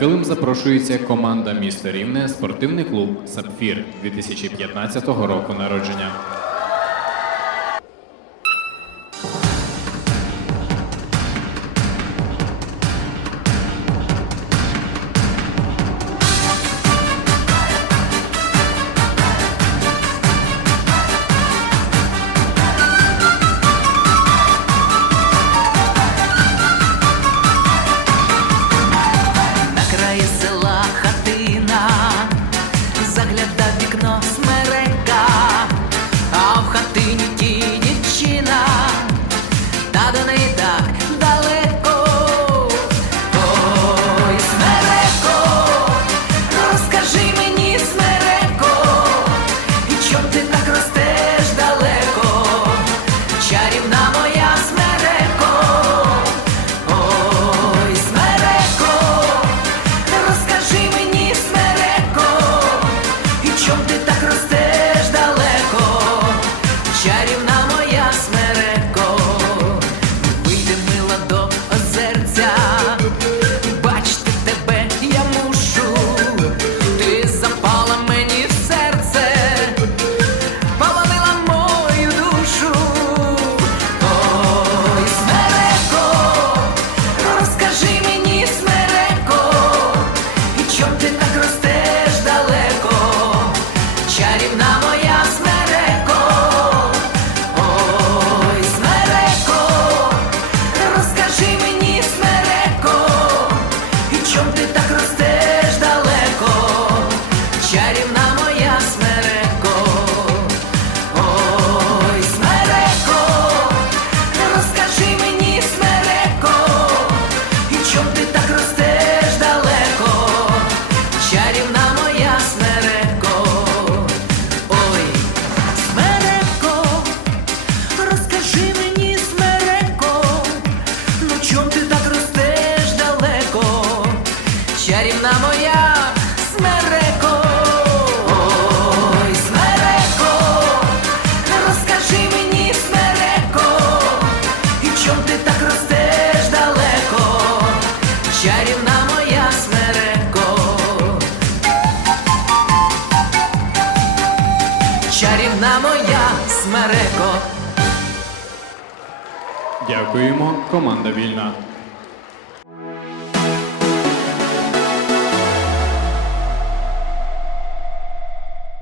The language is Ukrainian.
килим запрошується команда міста Рівне, спортивний клуб Сапфір 2015 року народження. jumping across the Моя смереко, ой, смереко, розкажи мені, смереко, і чом ти так ростеш далеко, чарівна моя смереко, чарівна моя смереко. Дякуємо, команда вільна.